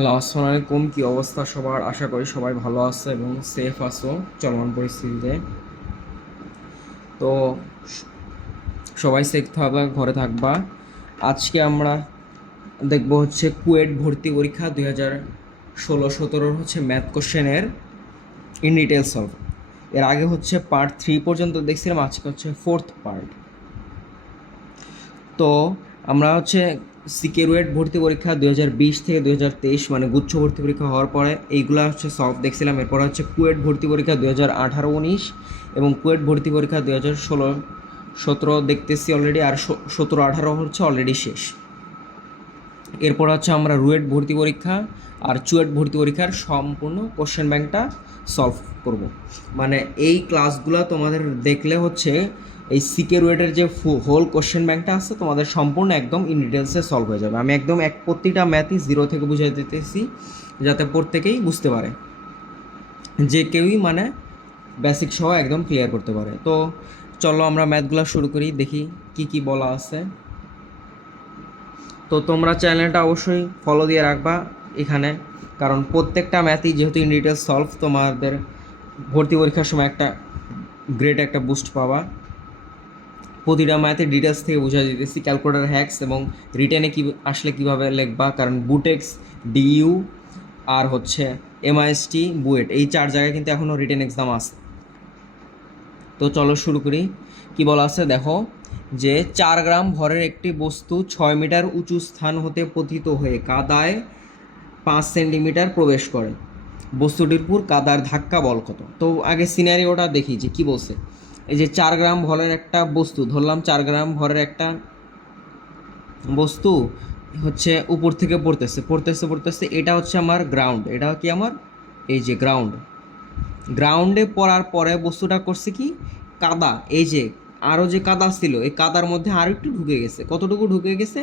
Hello, আসসালামু আলাইকুম। কী অবস্থা সবার? আশা করি সবাই ভালো আছে এবং সেফ আছো চলমান পরিস্থিতিতে। তো স- সবাই সেফ থাকবা, ঘরে থাকবা। আজকে আমরা দেখব হচ্ছে কুয়েট ভর্তি পরীক্ষা 2016-17 হচ্ছে ম্যাথ কোশ্চেনের ইন ডিটেল সলভ। এর আগে হচ্ছে পার্ট 3 পর্যন্ত দেখছিলাম, আজকে হচ্ছে ফোর্থ পার্ট। তো আমরা হচ্ছে সিকিউরেট ভর্তি পরীক্ষা 2020 থেকে 2023 মানে গুচ্ছ ভর্তি পরীক্ষা হওয়ার পরে এইগুলা হচ্ছে সলভ দেখছিলাম। এরপর হচ্ছে কুয়েট ভর্তি পরীক্ষা 2018-19 এবং কুয়েট ভর্তি পরীক্ষা 2016-17 দেখতেছি অলরেডি, আর 17-18 হচ্ছে অলরেডি শেষ। এরপর হচ্ছে আমরা রুয়েট ভর্তি পরীক্ষা আর চুয়েট ভর্তি পরীক্ষার সম্পূর্ণ কোশ্চেন ব্যাংকটা সলভ করব। মানে এই ক্লাসগুলো তোমাদের দেখলে হচ্ছে এই সিকে রুয়েটের যে হোল কোশ্চেন ব্যাংকটা আছে তোমাদের সম্পূর্ণ একদম ইন ডিটেলসে সলভ হয়ে যাবে। আমি একদম প্রতিটা ম্যাথই জিরো থেকে বুঝিয়ে দিতেছি যাতে প্রত্যেকেই বুঝতে পারে, যে কেউই মানে বেসিক সহ একদম ক্লিয়ার করতে পারে। তো চলো আমরা ম্যাথগুলো শুরু করি, দেখি কি কি বলা আছে। তো তোমরা চ্যানেলটা অবশ্যই ফলো দিয়ে রাখবা এখানে, কারণ প্রত্যেকটা ম্যাথই যেহেতু ইন ডিটেলস সলভ, তোমাদের ভর্তি পরীক্ষার সময় একটা গ্রেট একটা বুস্ট পাবা। প্রতিটা ম্যাথে ডিটেলস থেকে বুঝা দিতেছি, ক্যালকুলেটর হ্যাক্স এবং রিটেনে কি আসলে কিভাবে লিখবা, কারণ বুটেক্স, ডিইউ আর হচ্ছে এমআইএসটি, বুয়েট, এই 4 জায়গায় কিন্তু এখনও রিটেন এক্সাম আছে। তো চলো শুরু করি। কি বলা আছে দেখো, যে 4 গ্রাম ভরের একটি বস্তু 6 মিটার উঁচু স্থান হতে পতিত হয়ে কাদায় 5 সেন্টিমিটার প্রবেশ করে। বস্তুটির উপর কাদার ধাক্কা বল কত? তো আগে সিনারিওটা দেখি যে কি বলছে। এই যে 4 গ্রাম ভরের একটা বস্তু ধরলাম, 4 গ্রাম ভরের একটা বস্তু হচ্ছে উপর থেকে পড়তেছে পড়তেছে পড়তেছে, এটা হচ্ছে আমার গ্রাউন্ড, এটা কি আমার এই যে গ্রাউন্ড। গ্রাউন্ডে পড়ার পরে বস্তুটা করছে কি, কাদা, এই যে আরও যে কাদা ছিল এই কাদার মধ্যে আরও একটু ঢুকে গেছে। কতটুকু ঢুকে গেছে?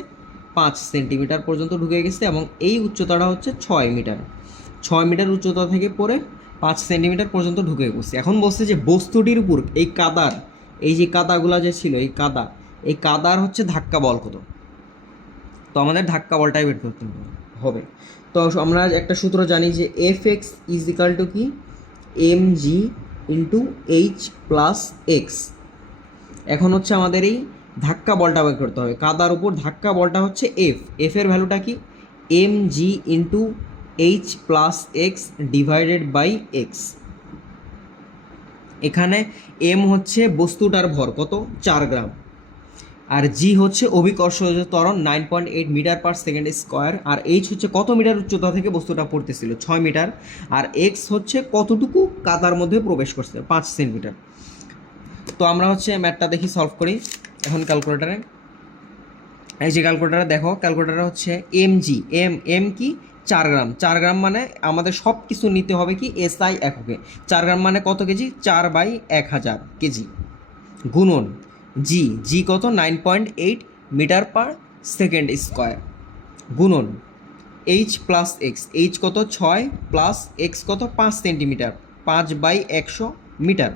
5 সেন্টিমিটার পর্যন্ত ঢুকে গেছে এবং এই উচ্চতাটা হচ্ছে 6 মিটার। 6 মিটার উচ্চতা থেকে পড়ে 5 সেন্টিমিটার পর্যন্ত ঢুকে গেছে। এখন বলছে যে বস্তুটির উপর এই কাদার, এই যে কাদাগুলা যে ছিল এই কাদা, এই কাদার হচ্ছে ধাক্কা বল কত? তো আমাদের ধাক্কা বলটাই বের করতে হবে। তো আমরা একটা সূত্র জানি যে F X is equal to কি, M G into H plus X. এখন হচ্ছে আমাদের এই ধাক্কা বলটা বের করতে হবে। কাদার উপর ধাক্কা বলটা হচ্ছে এফ, এফের ভ্যালুটা কি, M G into H plus X divided by X. এখানে এম হচ্ছে বস্তুটার ভর কত, 4 গ্রাম, আর জি হচ্ছে অভিকর্ষজ ত্বরণ 9.8 মিটার পার সেকেন্ড স্কোয়ার, আর এইচ হচ্ছে কত মিটার উচ্চতা থেকে বস্তুটা পড়তেছিল 6 মিটার, আর এক্স হচ্ছে কতটুকু কাদার মধ্যে প্রবেশ করছে 5 সেন্টিমিটার। তো আমরা হচ্ছে ম্যাথটা দেখি সলভ করি এখন ক্যালকুলেটারে। এই যে ক্যালকুলেটারে দেখো, ক্যালকুলেটারে হচ্ছে এম জি, এম এম কি, 4 গ্রাম। 4 গ্রাম মানে আমাদের সব কিছু নিতে হবে কি এসআই এককে। 4 গ্রাম মানে কত কেজি, 4/1000 কেজি, গুণন জি, জি কত 9.8 মিটার পার সেকেন্ড স্কোয়ার, গুণন এইচ প্লাস এক্স, এইচ কত 6 প্লাস এক্স কত 5 centimeter, 5/100 meter,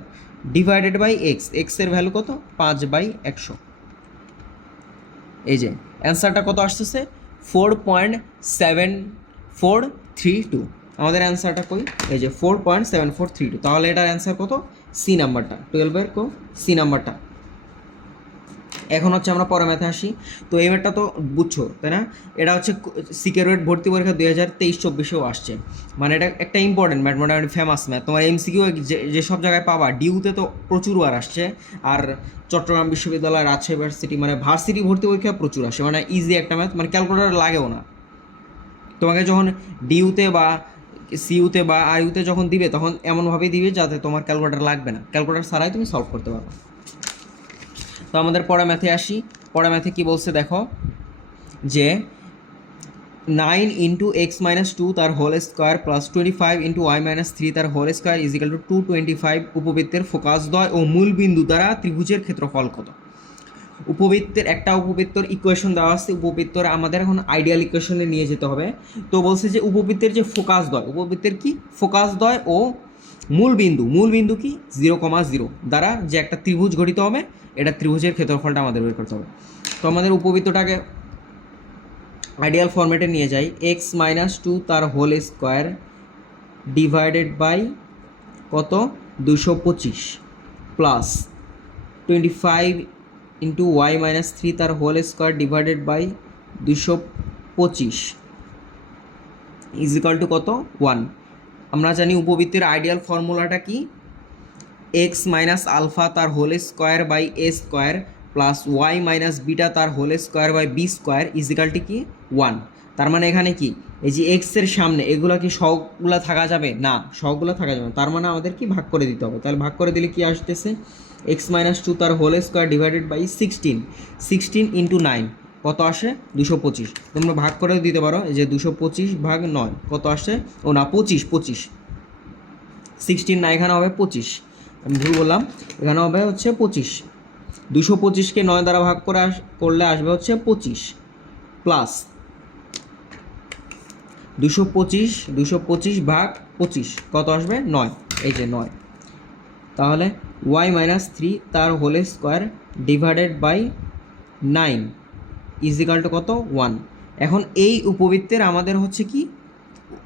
divided by X, এক্সের ভ্যালু কত 5/100। এই যে অ্যান্সারটা কত আসতেছে, 4.7432। আমাদের অ্যান্সারটা কই, এই যে 4.7432। তাহলে এটার অ্যান্সার কত, সি নাম্বারটা, 12-এর সি নাম্বারটা। এখন হচ্ছে আমরা পরে ম্যাথে আসি। তো এই ম্যাথটা তো বুঝছো তাই না? এটা হচ্ছে সিকিউরিটি ভর্তি পরীক্ষা 2023-24-এও আসছে। মানে এটা একটা ইম্পর্টেন্ট ম্যাথ, মোটামুটি ফেমাস ম্যাথ। তোমার এমসিকিউ যেসব জায়গায় পাবা, ডিউতে তো প্রচুর বার আসছে, আর চট্টগ্রাম বিশ্ববিদ্যালয়, রাজশাহী ইউনিভার্সিটি মানে ভার্সিটি ভর্তি পরীক্ষা প্রচুর আসে। মানে ইজি একটা ম্যাথ, মানে ক্যালকুলেটর লাগেও না। তোমাকে যখন ডিউতে বা সিইউতে বা আইউতে যখন দিবে তখন এমনভাবেই দিবে যাতে তোমার ক্যালকুলেটর লাগবে না, ক্যালকুলেটর ছাড়াই তুমি সলভ করতে পারবে। তো আমাদের পড়া ম্যাথে আসি। পড়া ম্যাথে কী বলছে দেখো, যে 9 ইন্টু এক্স মাইনাস 2 তার whole square plus 25 into Y minus 3 তার whole square is equal to 225 উপবৃত্তের ফোকাসদ্বয় ও মূল বিন্দু দ্বারা ত্রিভুজের ক্ষেত্রফল কত? উপবৃত্তের একটা উপবৃত্তর ইকুয়েশন দেওয়া আছে, উপবৃত্তর আমাদের এখন আইডিয়াল ইকুয়েশনে নিয়ে যেতে হবে। তো বলছে যে উপবৃত্তের যে ফোকাসদ্বয়, উপবৃত্তের কি ফোকাসদ্বয় ও মূল বিন্দু, মূল বিন্দু কি 0,0 দ্বারা যে একটা ত্রিভুজ গঠিত হবে, এটা ত্রিভুজের ক্ষেত্রফলটা আমাদের বের করতে হবে। তো আমাদের উপবৃত্তটাকে আইডিয়াল ফরম্যাটে নিয়ে যাই, এক্স মাইনাস টু তার হোল স্কোয়ার ডিভাইডেড বাই কত 225 plus 25 into Y minus three তার whole square divided by 225 is equal to কত 1। আমরা জানি উপবৃত্তের আইডিয়াল ফর্মুলাটা কি, এক্স মাইনাস আলফা তার whole square by A square plus Y minus beta তার whole square by B square is ইকালটি কি 1। তার মানে এখানে কি এই যে এক্সের সামনে এগুলো কি সবগুলো থাকা যাবে না, সবগুলো থাকা যাবে না, তার মানে আমাদের কি ভাগ করে দিতে হবে। তাহলে ভাগ করে দিলে কি আসতেছে, এক্স মাইনাস টু তার whole square divided by 16 into 9 কত আসে 225। তোমরা ভাগ করে দিতে পারো, এই যে 225 ভাগ 9 কত আসে, ও না 25 16 না, এখানে হবে 25, আমি ভুল বললাম, এখানে হবে হচ্ছে 25। 225কে 9 দ্বারা ভাগ করলে আসবে হচ্ছে 25 প্লাস 225 ভাগ 25 কত আসবে 9, এই যে 9। তাহলে ওয়াই মাইনাস থ্রি তার whole square divided by 9 is equal to কত 1। এখন এই উপবৃত্তের আমাদের হচ্ছে কি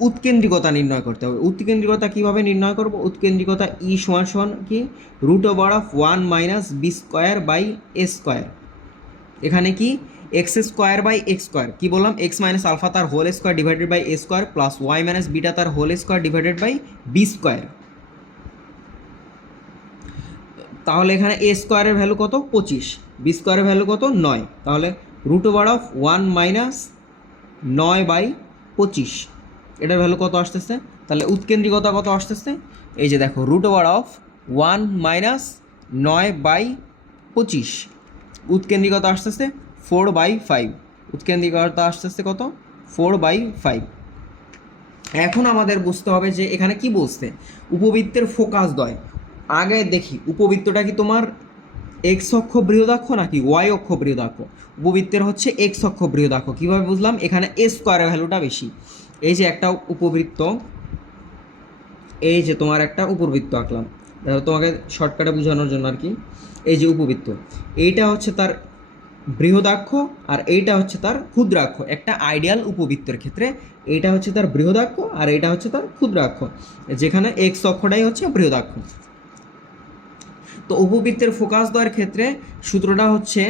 উৎকেন্দ্রিকতা নির্ণয় করতে হবে। উৎকেন্দ্রিকতা কীভাবে নির্ণয় করব, উৎকেন্দ্রিকতা ই সমান সমান কি root over of 1 minus B square by A square. এখানে কি X square by X square, কী বললাম, এক্স মাইনাস আলফা তার whole square divided by A square plus Y minus beta তার whole square divided by B square. তাহলে এখানে এ স্কোয়ারের value কত 25, বি স্কোয়ারের ভ্যালু কত 9, তাহলে root over of 1 minus 9 by 25 এটার ভ্যালু কত আসতেছে। তাহলে উৎকেন্দ্রিকতা কত আসতেছে, এই যে দেখো root over of 1 minus 9 by 25, উৎকেন্দ্রিকতা আসতেছে 4/5, উৎকেন্দ্রিকতা আসতেছে কত 4/5। এখন আমাদের বুঝতে হবে যে এখানে কি বলছে, উপবৃত্তের ফোকাস দ্বয়। আগে দেখি উপবৃত্তটা কি তোমার এক্স অক্ষ বৃহদাক্ষ নাকি ওয়াই অক্ষ বৃহদাক্ষ। উপবৃত্তের হচ্ছে এক্স অক্ষ বৃহদাক্ষ, কীভাবে বুঝলাম, এখানে এ স্কোয়ারের ভ্যালুটা বেশি। এই যে একটা উপবৃত্ত, এই যে তোমার একটা উপবৃত্ত আঁকলাম তোমাকে শর্টকাটে বোঝানোর জন্য আর কি। এই যে উপবৃত্ত, এইটা হচ্ছে তার বৃহদাক্ষ আর এইটা হচ্ছে তার ক্ষুদ্রাক্ষ। একটা আইডিয়াল উপবৃত্তের ক্ষেত্রে এইটা হচ্ছে তার বৃহদাক্ষ আর এইটা হচ্ছে তার ক্ষুদ্রাক্ষ, যেখানে এক্স অক্ষটাই হচ্ছে বৃহদাক্ষ। তো উপবৃত্তের ফোকাস দ্বয়ের ক্ষেত্রে সূত্রটা হচ্ছে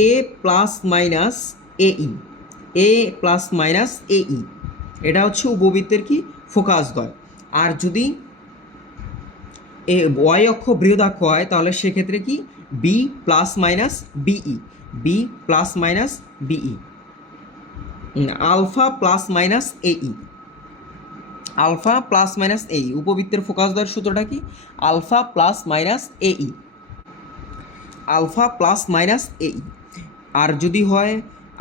এ প্লাস মাইনাস এই, এ প্লাস মাইনাস এই, এটা হচ্ছে উপবৃত্তের কি ফোকাস দ্বয়। আর যদি এ ওয়াই অক্ষ বৃহদাক্ষ হয় তাহলে সেক্ষেত্রে কি B plus minus B E, B plus minus B E, alpha plus minus এই, আলফা প্লাস মাইনাস এই। উপবৃত্তের ফোকাস দ্বয়ের সূত্রটা কি আলফা প্লাস মাইনাস এই, আলফা প্লাস মাইনাস এই। আর যদি হয়,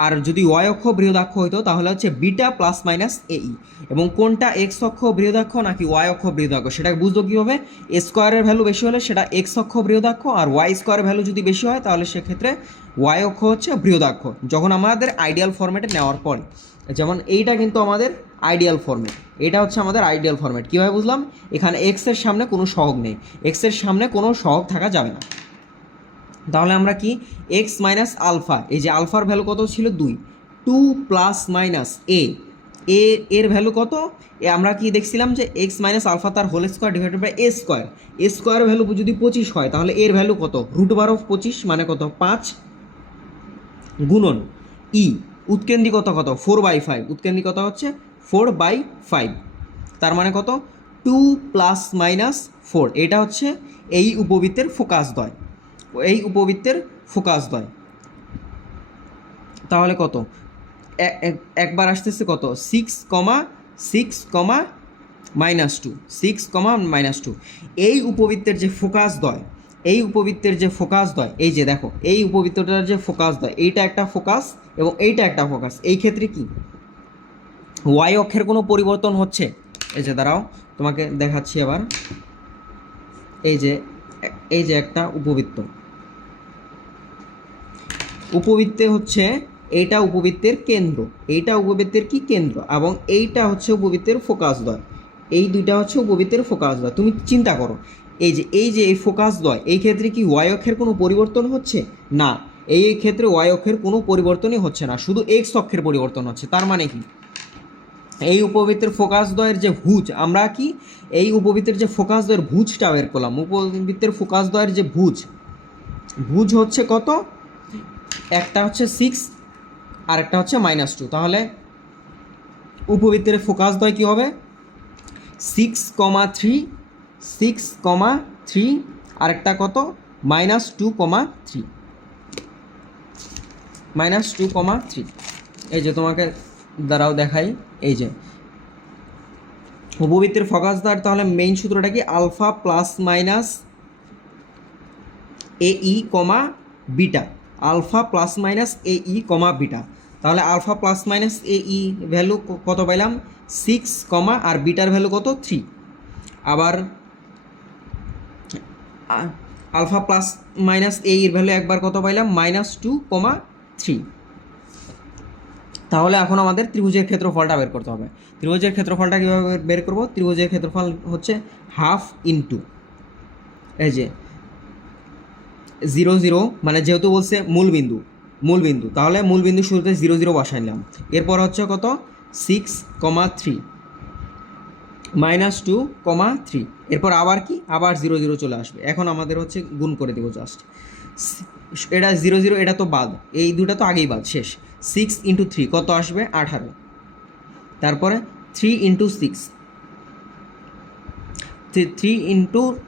আর যদি ওয়াই অক্ষ বৃহদাক্ষ হইতো তাহলে হচ্ছে বিটা প্লাস মাইনাস এই। এবং কোনটা এক্স অক্ষ বৃহদাক্ষ নাকি ওয়াই অক্ষ বৃহদাক্ষ সেটা বুঝতে কীভাবে, এ স্কোয়ারের ভ্যালু বেশি হলে সেটা এক্স অক্ষ বৃহদাক্ষ, আর ওয়াই স্কোয়ারের ভ্যালু যদি বেশি হয় তাহলে সেক্ষেত্রে ওয়াই অক্ষ হচ্ছে বৃহদাক্ষ। যখন আমাদের আইডিয়াল ফরম্যাটে নেওয়ার পরে, যেমন এইটা কিন্তু আমাদের আইডিয়াল ফরম্যাট, এটা হচ্ছে আমাদের আইডিয়াল ফরম্যাট। কীভাবে বুঝলাম, এখানে এক্সের সামনে কোনো সহগ নেই, এক্সের সামনে কোনো সহগ থাকা যাবে না। তাহলে আমরা কি এক্স মাইনাস আলফা, এই যে আলফার ভ্যালু কত ছিল 2, 2 প্লাস মাইনাস এ, এর ভ্যালু কত, আমরা কি দেখছিলাম যে এক্স মাইনাস আলফা তার whole square divided by A square, A স্কোয়ারের ভ্যালু যদি 25 হয় তাহলে এর ভ্যালু কত রুট ওভার অফ 25 মানে কত 5 গুণন ই, উৎকেন্দ্রিকতা কত 4/5, উৎকেন্দ্রিকতা হচ্ছে 4/5, তার মানে কত 2 প্লাস মাইনাস 4। এটা হচ্ছে এই উপবৃত্তের ফোকাস দ্বয়, এই উপবৃত্তের ফোকাস দ্বয়। তাহলে কত একবার আসতেছে কত 6, মাইনাস 2, 6, এই উপবৃত্তের যে ফোকাস দ্বয়, এই উপবৃত্তের যে ফোকাস দ্বয়, এই যে দেখো এই উপবৃত্তটার যে ফোকাস দ্বয়, এইটা একটা ফোকাস এবং এইটা একটা ফোকাস। এই ক্ষেত্রে কি ওয়াই অক্ষের কোনো পরিবর্তন হচ্ছে, এই যে দাঁড়াও তোমাকে দেখাচ্ছি আবার। এই যে একটা উপবৃত্ত, উপবৃত্তে হচ্ছে এইটা উপবৃত্তের কেন্দ্র, এইটা উপবৃত্তের কি কেন্দ্র, এবং এইটা হচ্ছে উপবৃত্তের ফোকাস দ্বয়, এই দুইটা হচ্ছে উপবৃত্তের ফোকাস দ্বয়। তুমি চিন্তা করো এই যে এই ফোকাস দ্বয়, এই ক্ষেত্রে কি ওয়াই অক্ষের কোনো পরিবর্তন হচ্ছে না, এই ক্ষেত্রে ওয়াই অক্ষের কোনো পরিবর্তনই হচ্ছে না, শুধু এক্স অক্ষের পরিবর্তন হচ্ছে। তার মানে কি, এই উপবৃত্তের ফোকাসদ্বয়ের যে ভুজ, আমরা কি এই উপবৃত্তের যে ফোকাসদ্বয়ের ভুজটা বের করলাম, উপবৃত্তের ফোকাসদ্বয়ের যে ভুজ হচ্ছে কত, একটা হচ্ছে 6 আর একটা হচ্ছে -2। তাহলে উপবৃত্তের ফোকাসদ্বয় কী হবে, 6,3, 6,3 আর একটা কত -2,3, -2,3। এই যে তোমাকে দ্বারাও দেখাই, এই যে উপবৃত্তের ফোকাসদ্বয়, তাহলে মেইন সূত্রটা কি, alpha plus minus A E comma beta, alpha plus minus A E comma beta. তাহলে alpha plus minus A E value কত পাইলাম 6, আর বিটার ভ্যালু কত 3। আবার আলফা প্লাস মাইনাস এ এর ভ্যালু একবার কত পাইলাম -2,3। তাহলে এখন আমাদের ত্রিভুজের ক্ষেত্রফলটা বের করতে হবে। ত্রিভুজের ক্ষেত্রফলটা কীভাবে বের করব, ত্রিভুজের ক্ষেত্রফল হচ্ছে হাফ ইন্টু, এই যে 0, 0, মানে যেহেতু বলছে মূলবিন্দু, তাহলে মূলবিন্দু শুরুতে 0, 0 বসাইলাম। এরপর হচ্ছে কত 6,3 -2,3, এরপর আবার কি, আবার 0, 0 চলে আসবে। এখন আমাদের হচ্ছে গুণ করে দেবো জাস্ট, এটা 0, 0, এটা তো বাদ, এই দুটা তো আগেই বাদ, শেষ। 6 × 3 কত আসবে 18, তারপরে 3 × 6, 3 ×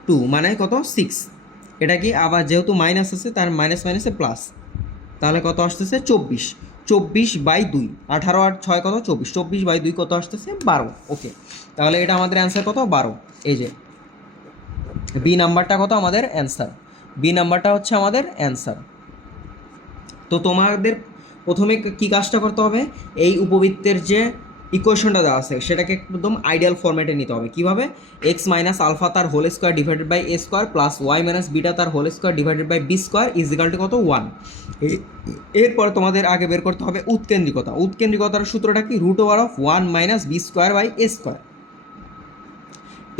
2 মানে কত 6, এটা কি আবার যেহেতু মাইনাস আছে তার মাইনাস মাইনাসে প্লাস, তাহলে কত আসতেছে 24, 24/2, 18 আর 6 কত 24, 24/2 কত আসতেছে 12। ওকে, তাহলে এটা আমাদের অ্যান্সার কত 12। এই যে বি নাম্বারটা কত আমাদের অ্যান্সার, বি নাম্বারটা হচ্ছে আমাদের অ্যান্সার। তো তোমাদের প্রথমে কি কাজটা করতে হবে, এই উপবৃত্তের যে ইকুয়েশনটা দেওয়া আছে সেটাকে একদম আইডিয়াল ফরম্যাটে নিতে হবে। কীভাবে, এক্স মাইনাস আলফা তার whole square divided by A square plus Y minus beta তার whole square divided by B square is equal to কত 1। এরপরে তোমাদের আগে বের করতে হবে উৎকেন্দ্রিকতা। উৎকেন্দ্রিকতার সূত্রটা কি, √1 - B square by A square.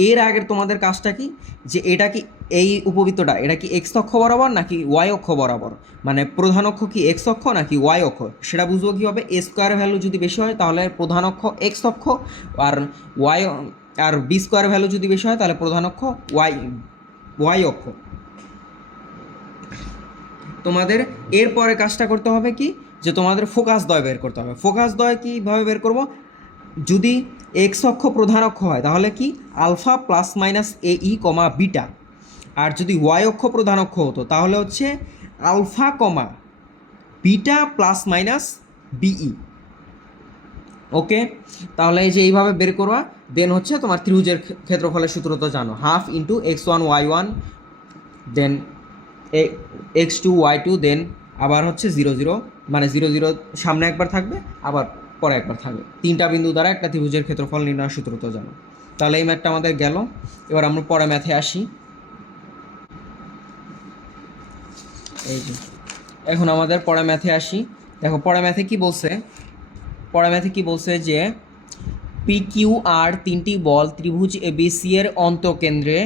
এর আগের তোমাদের কাজটা কি, যে এটা কি এই উপবৃত্তটা এটা কি এক্স অক্ষ বরাবর নাকি ওয়াই অক্ষ বরাবর, মানে প্রধান অক্ষ কি এক্স অক্ষ নাকি ওয়াই অক্ষ, সেটা বুঝবো কীভাবে, এ স্কোয়ার ভ্যালু যদি বেশি হয় তাহলে প্রধান অক্ষ এক্স অক্ষ, আর ওয়াই আর বি স্কোয়ার ভ্যালু যদি বেশি হয় তাহলে প্রধান অক্ষ ওয়াই অক্ষ। তোমাদের এরপরে কাজটা করতে হবে কি, যে তোমাদের ফোকাসদ্বয় বের করতে হবে। ফোকাসদ্বয় কীভাবে বের করব, যদি এক্স অক্ষ প্রধান অক্ষ হয় তাহলে কি alpha plus minus A E comma beta, আর যদি ওয়াই অক্ষ প্রধান অক্ষ হতো তাহলে হচ্ছে alpha comma beta plus minus B E. Okay, তাহলে এই যে এইভাবে বের করবা, দেন হচ্ছে তোমার ত্রিভুজের ক্ষেত্রফলের সূত্র তো জানো, হাফ ইন্টু x1 y1 দেন x2 y2, দেন আবার হচ্ছে 0, 0, মানে 0, 0 সামনে একবার থাকবে আবার পরে একবার থাকবে। তিনটা বিন্দু দ্বারা একটা ত্রিভুজের ক্ষেত্রফল নির্ণয়ের সূত্র তো জানো। তাহলে এই ম্যাথটা আমাদের গেল। এবার আমরা পরে ম্যাথে আসি। এই যে এখন আমাদের পরে ম্যাথে আসি। দেখো পরে ম্যাথে কি বলছে, যে পি কিউ আর তিনটি বল ত্রিভুজ এবিসি এর অন্তঃকেন্দ্রে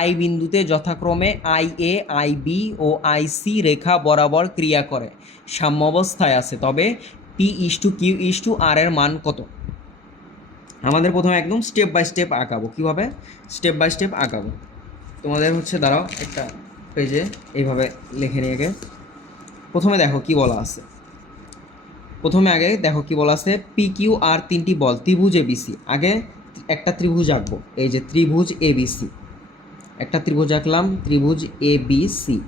আই বিন্দুতে যথাক্রমে আই এ, আই বি ও আই সি রেখা বরাবর ক্রিয়া করে সাম্যাবস্থায় আছে, তবে P/Q/R এর মান কত। আমাদের প্রথমে একদম স্টেপ বাই স্টেপ আঁকাবো। কীভাবে স্টেপ বাই স্টেপ আঁকাবো, তোমাদের হচ্ছে দাঁড়াও একটা পেজে এইভাবে লিখে নিয়ে আগে প্রথমে দেখো কি বলা আছে। আগে দেখো কি বলা আছে, PQR তিনটি বল ত্রিভুজ এবিসি। আগে একটা ত্রিভুজ আঁকবো, এই যে ত্রিভুজ এবিসি, একটা ত্রিভুজ আঁকলাম, ত্রিভুজ এবিসি।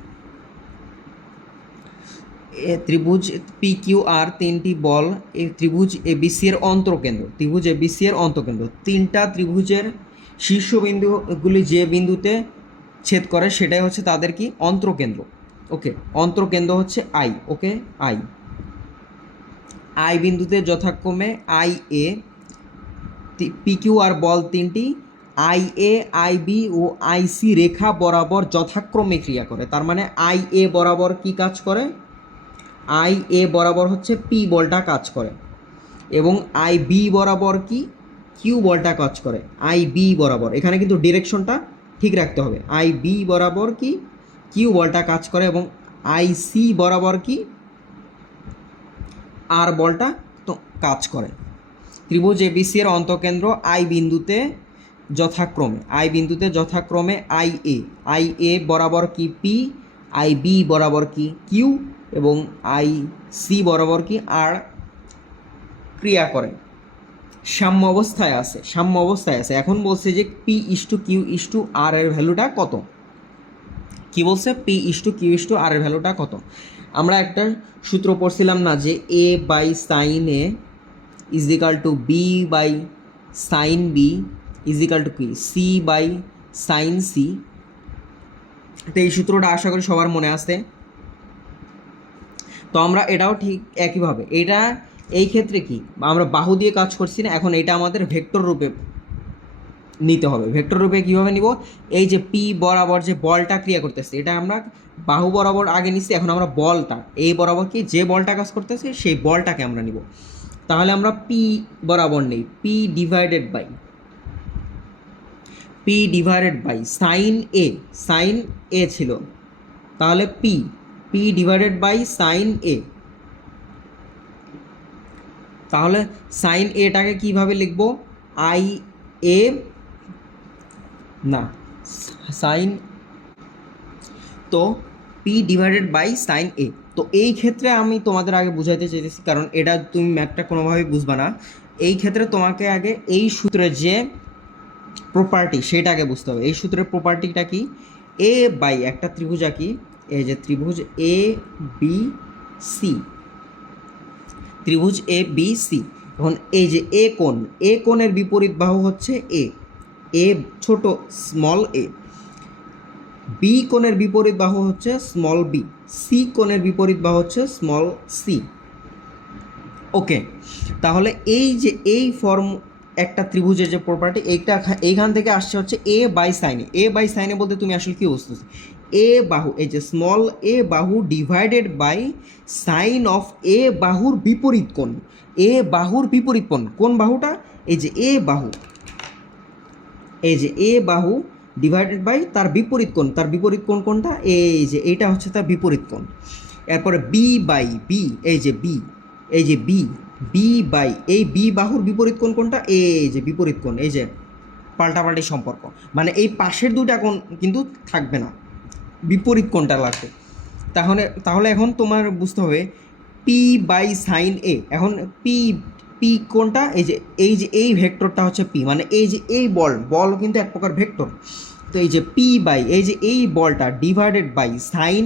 ত্রিভুজ PQR তিনটি বল এই ত্রিভুজ এবিসি এর অন্তঃকেন্দ্র, তিনটা ত্রিভুজের শীর্ষবিন্দুগুলি যে বিন্দুতে ছেদ করে সেটাই হচ্ছে তাদের কি অন্তঃকেন্দ্র। ওকে, অন্তঃকেন্দ্র হচ্ছে আই। ওকে, আই বিন্দুতে যথাক্রমে আই এ, PQR বল তিনটি আই এ, আই বি ও আই সি রেখা বরাবর যথাক্রমে ক্রিয়া করে। তার মানে আই এ বরাবর কি কাজ করে, আই এ বরাবর হচ্ছে পি বলটা কাজ করে, এবং আই বি বরাবর কি কিউ বলটা কাজ করে। আই বি বরাবর, এখানে কিন্তু ডিরেকশনটা ঠিক রাখতে হবে, আই বি বরাবর কি কিউ বলটা কাজ করে, এবং আই সি বরাবর কি আর বলটা তো কাজ করে। ত্রিভুজ এবিসি এর অন্তঃকেন্দ্র আই বিন্দুতে যথাক্রমে আই এ বরাবর কি পি, আই বি বরাবর কি কিউ এবং আই সি বরাবর কি আর ক্রিয়া করে, সাম্য অবস্থায় আছে। এখন বলছে যে P is to Q is to R এর ভ্যালুটা কত। কি বলছে? P is to Q is to R এর ভ্যালুটা কত। আমরা একটা সূত্র পড়ছিলাম না, যে A by sine A is equal to B by sine B is equal to কি সি বাই সাইন সি। তো এই সূত্রটা আশা করি সবার মনে আছে। তো আমরা এটাও ঠিক একইভাবে, এটা এই ক্ষেত্রে কি আমরা বাহু দিয়ে কাজ করছি না, এখন এটা আমাদের ভেক্টর রূপে নিতে হবে। ভেক্টর রূপে কীভাবে নিব? এই যে পি বরাবর যে বলটা ক্রিয়া করতেছে, এটা আমরা বাহু বরাবর আগে নিচ্ছি, এখন আমরা বলটা এই বরাবর কি যে বলটা কাজ করতেছে সেই বলটাকে আমরা নিব। তাহলে আমরা পি বরাবর নেই, পি ডিভাইডেড বাই সাইন এ ছিল, তাহলে পি ডিভাইডেড বাই সাইন এ। তাহলে সাইন এটাকে কিভাবে লিখব? আই এ না সাইন, তো পি ডিভাইডেড বাই সাইন এ। তো এই ক্ষেত্রে আমি তোমাদের আগে বুঝাইতে চাইতেছি, কারণ এটা তুমি ম্যাথটা কোনোভাবেই বুঝবা না। এই ক্ষেত্রে তোমাকে আগে এই সূত্রের যে প্রপার্টি সেটা আগে বুঝতে হবে। এই সূত্রের প্রপার্টিটা কি? এ বাই একটা ত্রিভুজ আঁকি, এই যে ত্রিভুজ এ বি সি, ত্রিভুজ এ বি সি। এখন এই যে এ কোণের বিপরীত বাহু হচ্ছে এ ছোট স্মল এ, বি কোণের বিপরীত বাহু হচ্ছে স্মল বি, সি কোণের বিপরীত বাহু হচ্ছে স্মল সি। ওকে, তাহলে এই যে এই ফর্ম একটা ত্রিভুজের যে প্রপার্টি, এইখান থেকে আসছে হচ্ছে এ বাই সাইনে বলতে তুমি আসলে কি বুঝতেছো? এ বাহু, এই যে স্মল এ বাহু ডিভাইডেড বাই সাইন অফ এ বাহুর বিপরীত কোণ। কোন বাহুটা? এই যে এ বাহু ডিভাইডেড বাই তার বিপরীত কোণ কোনটা? এই যে এইটা হচ্ছে তার বিপরীত কোণ। এরপরে বি বাই বি, এই যে বি বাই এই বি বাহুর বিপরীত কোণ কোনটা? এই যে বিপরীত কোণ, এই যে পাল্টাপাল্টি সম্পর্ক, মানে এই পাশের দুটা কোণ কিন্তু থাকবে না, বিপরীত কোণটা লাগবে। তাহলে এখন তোমার বুঝতে হবে পি বাই সাইন এ। এখন পি কোনটা? এই ভেক্টরটা হচ্ছে পি, মানে এই যে এই বল কিন্তু এক প্রকার ভেক্টর। তো এই যে পি বাই এই বলটা ডিভাইডেড বাই সাইন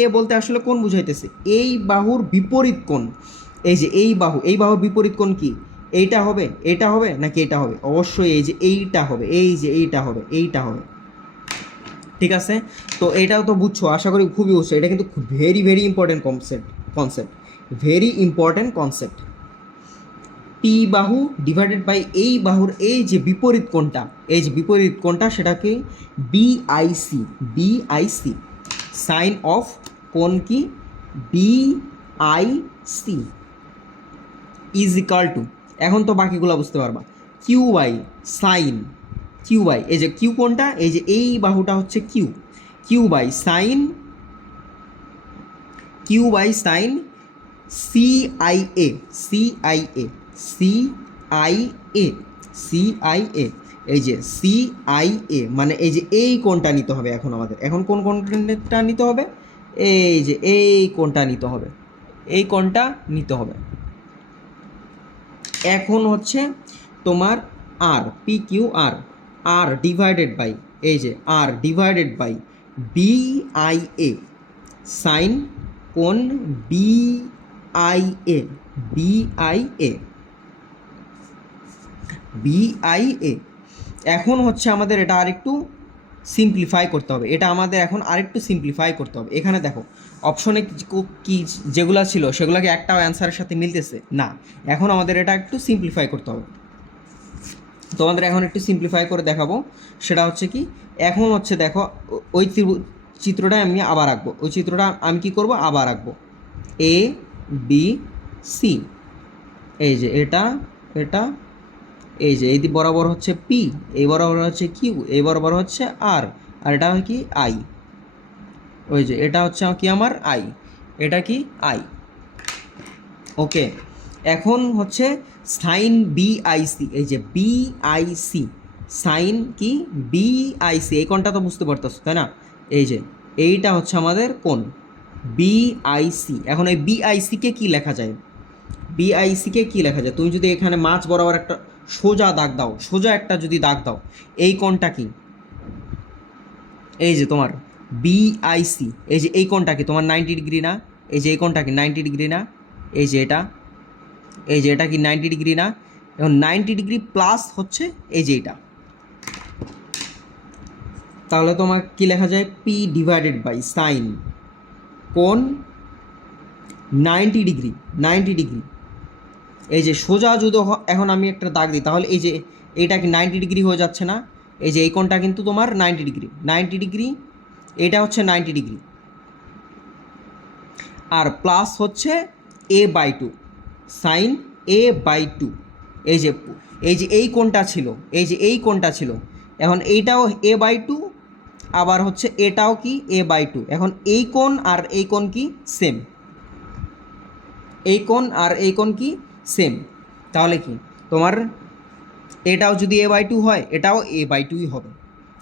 এ বলতে আসলে কোন বুঝাইতেছে? এই বাহুর বিপরীত কোণ। এই যে এই বাহুর বিপরীত কোণ কি? এটা হবে নাকি এটা হবে? অবশ্যই এই যে এইটা হবে। ঠিক আছে, তো এটাও তো বুঝছো, আশা করি খুবই বুঝছো। এটা কিন্তু ভেরি ইম্পর্টেন্ট কনসেপ্ট। পি বাহু ডিভাইডেড বাই এই বাহুর এই যে বিপরীত কোণটা, সেটাকে বিআইসি, সাইন অফ কোণ কি? বিআইসি ইজ ইকাল টু, এখন তো বাকিগুলো বুঝতে পারবা, কিউ বাই এই যে কিউ কোণটা, এই যে এই বাহুটা হচ্ছে কিউ বাই সাইন সিআইএ, এই যে সিআইএ মানে এই যে এই কোণটা নিতে হবে। এখন কোন কোণটা নিতে হবে? এই যে এই কোণটা নিতে হবে। এখন হচ্ছে তোমার আর ডিভাইডেড বাই বিআইএ, সাইন কোণ বিআইএ। এখন হচ্ছে আমাদের এটা আরেকটু সিম্পলিফাই করতে হবে। এখানে দেখো অপশনে কি যেগুলো ছিল সেগুলোকে একটাও অ্যান্সারের সাথে মিলতেছে না। এখন আমাদের এটা একটু সিম্পলিফাই করতে হবে। তোমাদের এখন একটু সিম্পলিফাই করে দেখাবো। সেটা হচ্ছে কি, এখন হচ্ছে দেখো ওই চিত্রটা আমি আবার আঁকবো। আমি কি করব? আবার আঁকবো এ বি সি, এই যে এটা এই যে এই বরাবর হচ্ছে পি, এই বরাবর হচ্ছে কিউ, এই বরাবর হচ্ছে আর এটা কি আই। ওই যে এটা হচ্ছে কি আমার আই, এটা কি আই। ওকে, এখন হচ্ছে সাইন বিআইসি, এই যে বিআইসি, সাইন কি বিআইসি, এই কোণটা তো বুঝতে পারতেছো তাই না? এই যে এইটা হচ্ছে আমাদের কোণ বিআইসি। এখন এই বিআইসিকে কি লেখা যায়? বিআইসিকে কি লেখা যায়? তুমি যদি এখানে মাঝ বরাবর একটা সোজা দাগ দাও, সোজা একটা যদি দাগ দাও, এই কোণটা কি? এই যে তোমার বিআইসি, এই যে এই কোণটা কি তোমার 90 ডিগ্রি না? এই যে এই কোণটা কি 90 ডিগ্রি না? এই যে এটা, এই যে এটা কি 90 ডিগ্রি না? এখন 90 ডিগ্রি প্লাস হচ্ছে এই যে এটা, তাহলে তোমার কি লেখা যায়? পি ডিভাইডেড বাই সাইন কোণ 90 ডিগ্রি, 90 ডিগ্রি। এই যে সোজা যদি এখন আমি একটা দাগ দিই, তাহলে এই যে এইটা কি 90 ডিগ্রি হয়ে যাচ্ছে না? এই যে এই কোণটা কিন্তু তোমার 90 ডিগ্রি, 90 ডিগ্রি, এটা হচ্ছে 90 ডিগ্রি, আর প্লাস হচ্ছে a/2 সাইন a/2। এই যে এই কোণটা ছিল, এই যে এই কোণটা ছিল, এখন এইটাও a/2, আবার হচ্ছে এটাও কি a/2। এখন এই কোণ আর এই কোণ কি সেম, এই কোণ আর এই কোণ কি সেম, তাহলে কি তোমার এটাও যদি a/2 হয়, এটাও a/2ই হবে।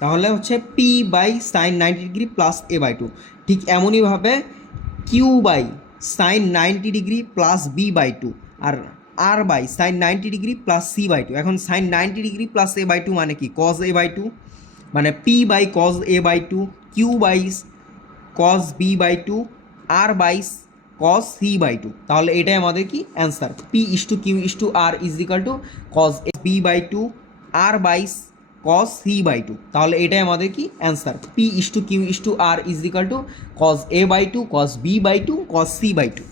তাহলে হচ্ছে P by sine 90 degree plus a/2। ঠিক এমনইভাবে Q by sine 90 degree plus b/2, আর R by sine 90 degree plus c/2। এখন সাইন 90 ডিগ্রি প্লাস a/2 মানে কি? কজ a/2, মানে P by cos a/2, Q by cos b/2, R by cos c/2। তাহলে এটাই আমাদের কি answer, P is to Q is to R is equal to cos b/2 R by cos c/2। তাহলে এটাই আমাদের কি answer, P is to Q is to R is equal to cos a/2 cos b/2 cos c/2।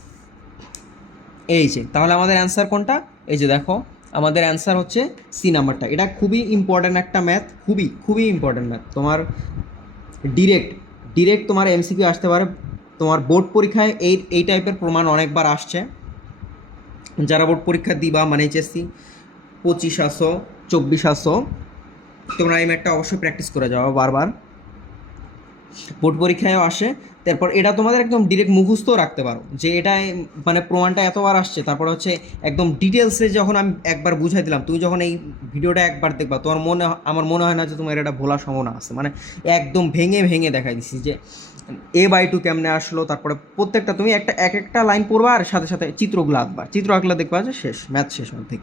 এই যে তাহলে আমাদের answer কোনটা? এই যে দেখো আমাদের অ্যান্সার হচ্ছে সি নাম্বারটা। এটা খুবই ইম্পর্ট্যান্ট একটা ম্যাথ, খুবই খুবই ইম্পর্ট্যান্ট ম্যাথ। তোমার ডিরেক্ট তোমার এমসিকিউ আসতে পারে। তোমার বোর্ড পরীক্ষায় এই টাইপের প্রমাণ অনেকবার আসছে। যারা বোর্ড পরীক্ষা দিবা, মানে এইচএসসি 2500 2400, তোমরা এই ম্যাথটা অবশ্যই প্র্যাকটিস করে যাও বারবার, বোর্ড পরীক্ষায়ও আসে। তারপর এটা তোমাদের একদম ডিরেক্ট মুখস্থও রাখতে পারো যে এটা মানে প্রমাণটা এতবার আসছে। তারপর হচ্ছে একদম ডিটেলসে যখন আমি একবার বুঝাই দিলাম, তুমি যখন এই ভিডিওটা একবার দেখবা, তোমার আমার মনে হয় না যে তোমার এটা ভোলার সম্ভাবনা আছে। মানে একদম ভেঙে ভেঙে দেখাই দিচ্ছি যে a/2 কেমনে আসলো। তারপরে প্রত্যেকটা তুমি এক একটা লাইন পড়বা, আর সাথে সাথে চিত্রগুলো আঁকবা, চিত্র আঁকলে দেখবা যে শেষ, ম্যাথ শেষ অর্ধেক।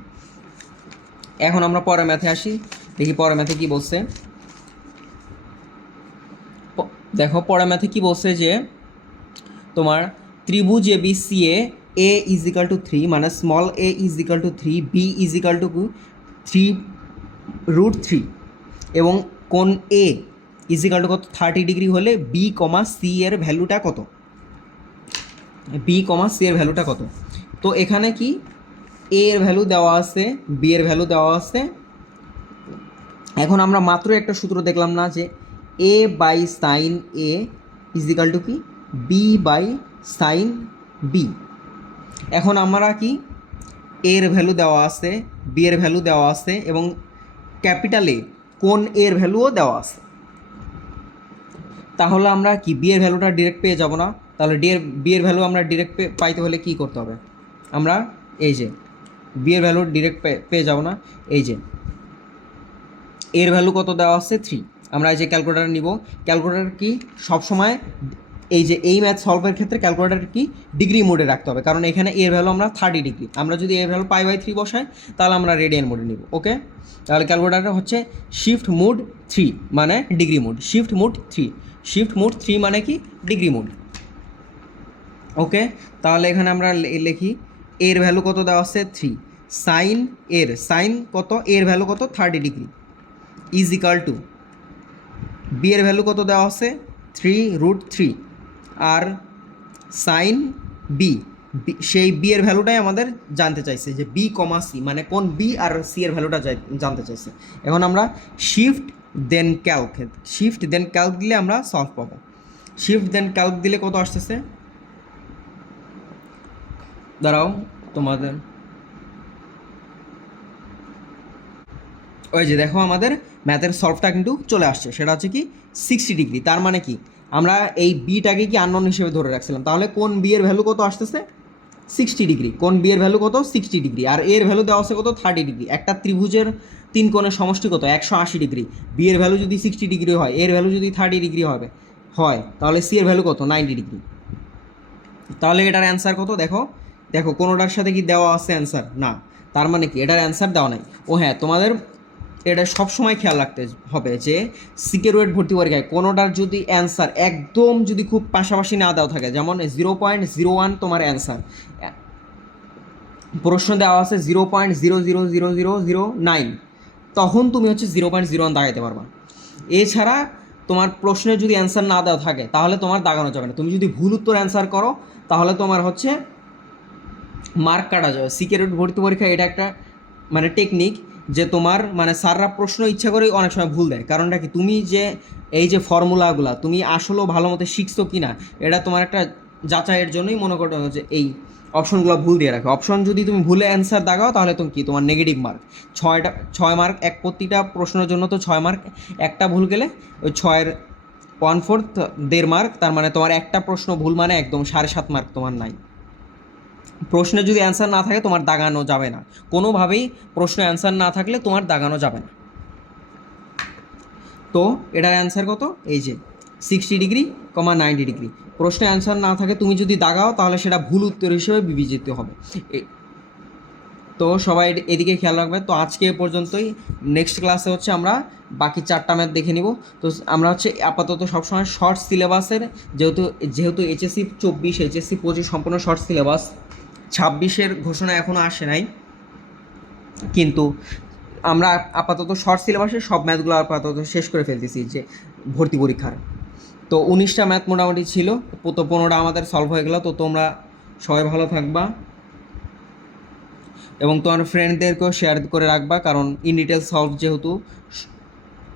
এখন আমরা পরের ম্যাথে আসি, দেখি পরের ম্যাথে কী বলছে। দেখো পরের ম্যাথে কী বলছে যে তোমার ত্রিভুজ ABCA a is equal two 3, মানে small a is equal two 3, b is equal two 3√3, এবং কোণ a ইজ ইকাল টু কত 30 ডিগ্রি হলে b, c এর ভ্যালুটা কত? b, c এর ভ্যালুটা কত? তো এখানে কি a এর ভ্যালু দেওয়া আছে, b এর ভ্যালু দেওয়া আছে। এখন আমরা মাত্র একটা সূত্র দেখলাম না যে a by sine a is equal to কি b বাই সাইন b। এখন আমরা কি এর ভ্যালু দেওয়া আছে, বি এর ভ্যালু দেওয়া আছে, এবং ক্যাপিটাল এ কোন এর ভ্যালুও দেওয়া আছে। তাহলে আমরা কি বি এর ভ্যালুটা ডিরেক্ট পেয়ে যাব না? তাহলে বি এর ভ্যালু আমরা ডিরেক্ট পাইতে হলে কি করতে হবে? আমরা এই যে বি এর ভ্যালু ডিরেক্ট পেয়ে যাব না। এই যে এর ভ্যালু কত দেওয়া আছে 3, আমরা এই যে ক্যালকুলেটার নিব। ক্যালকুলেটার কি সবসময় এই যে এই ম্যাথ সলভের ক্ষেত্রে ক্যালকুলেটার কি ডিগ্রি মোডে রাখতে হবে, কারণ এখানে এর ভ্যালু আমরা 30 ডিগ্রি, আমরা যদি এর ভ্যালু π/3 বসাই তাহলে আমরা রেডিয়ান মোডে নিব। ওকে, তাহলে ক্যালকুলেটার হচ্ছে শিফট মোড 3 মানে degree mode, shift mode 3, shift mode 3 মানে কি ডিগ্রি মোড। ওকে, তাহলে এখানে আমরা লিখি এর ভ্যালু কত দেওয়া আছে 3, সাইন কত, এর ভ্যালু কত 30 degree, is equal to B এর ভ্যালু কত দেওয়া আছে 3√3, আর সাইন বি, সেই বি এর ভ্যালুটাই আমাদের জানতে চাইছে যে বি, সি মানে কোন বি আর সি এর ভ্যালুটা জানতে চাইছে। এখন আমরা শিফট দেন ক্যালক দিলে আমরা সলভ পাবো। শিফট দেন ক্যালক দিলে কত আসতেছে, দাঁড়াও তোমাদের ওই যে দেখো আমাদের ম্যাথের সলভটা কিন্তু চলে আসছে, সেটা হচ্ছে কি 60 ডিগ্রি। তার মানে কি আমরা এই বিটাকে কি আননোন হিসেবে ধরে রাখছিলাম, তাহলে কোন বি এর ভ্যালু কত আসতেছে 60 ডিগ্রি, কোন বি এর ভ্যালু কত 60 ডিগ্রি, আর এর ভ্যালু দেওয়া আছে কত 30 ডিগ্রি। একটা ত্রিভুজের 3 কোণের সমষ্টি কত 180 ডিগ্রি, বি এর ভ্যালু যদি 60 ডিগ্রি হয়, এর ভ্যালু যদি 30 ডিগ্রি হয় তাহলে সি এর ভ্যালু কত 90 ডিগ্রি। তাহলে এটার অ্যান্সার কত দেখো, দেখো কোনোটার সাথে কি দেওয়া আছে অ্যান্সার না, তার মানে কি এটার অ্যান্সার দেওয়া নাই। ও হ্যাঁ, তোমাদের এটা সবসময় খেয়াল রাখতে হবে যে সিকিউরিটি ভর্তি পরীক্ষায় কোনোটার যদি অ্যান্সার একদম যদি খুব পাশাপাশি না দেওয়া থাকে, যেমন 0.01 তোমার অ্যান্সার, প্রশ্ন দেওয়া আছে 0.000009, তখন তুমি হচ্ছে 0.01 দাগাইতে পারবা। এছাড়া তোমার প্রশ্নে যদি অ্যান্সার না দেওয়া থাকে তাহলে তোমার দাগানো যাবে না। তুমি যদি ভুল উত্তর অ্যান্সার করো তাহলে তোমার হচ্ছে মার্ক কাটা যাবে। সিকিউরিটি ভর্তি পরীক্ষা এটা একটা মানে টেকনিক, যে তোমার মানে স্যাররা প্রশ্ন ইচ্ছা করেই অনেক সময় ভুল দেয়। কারণটা কি, তুমি যে এই যে ফর্মুলাগুলো তুমি আসলেও ভালো মতো শিখছো কি না, এটা তোমার একটা যাচাইয়ের জন্যই মনে করতে হচ্ছে এই অপশনগুলো ভুল দিয়ে রাখো। অপশন যদি তুমি ভুলে অ্যান্সার দাগাও তাহলে তুমি কি তোমার নেগেটিভ মার্ক 6 মার্ক, এক প্রতিটা প্রশ্নের জন্য তো 6 মার্ক, একটা ভুল গেলে ওই 6-এর 1/4 1.5 মার্ক, তার মানে তোমার একটা প্রশ্ন ভুল মানে একদম 7.5 মার্ক তোমার নাই। প্রশ্নে যদি অ্যান্সার না থাকে তোমার দাগানো যাবে না, কোনোভাবেই প্রশ্নে অ্যান্সার না থাকলে তোমার দাগানো যাবে না। তো এটার অ্যান্সার কত, এই যে 60 ডিগ্রি, 90 ডিগ্রি। প্রশ্নে অ্যান্সার না থাকে তুমি যদি দাগাও তাহলে সেটা ভুল উত্তর হিসেবে বিবেচিত হবে। তো সবাই এদিকে খেয়াল রাখবে। তো আজকে এ পর্যন্তই, নেক্সট ক্লাসে হচ্ছে আমরা বাকি 4টা ম্যাথ দেখে নিব। তো আমরা হচ্ছে আপাতত সবসময় শর্ট সিলেবাসের, যেহেতু এইচএসসি 24 এইচএসসি 25 সম্পূর্ণ শর্ট সিলেবাস, 26-এর ঘোষণা এখনও আসে নাই, কিন্তু আমরা আপাতত শর্ট সিলেবাসের সব ম্যাথগুলো আপাতত শেষ করে ফেলতেছি যে ভর্তি পরীক্ষার। তো 19টা ম্যাথ মোটামুটি ছিল, তো 15টা আমাদের সলভ হয়ে গেল। তো তোমরা সবাই ভালো থাকবা এবং তোমার ফ্রেন্ডদেরকেও শেয়ার করে রাখবা, কারণ ইন ডিটেল সলভ যেহেতু।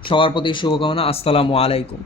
সবার প্রতি শুভকামনা। আসসালামু আলাইকুম।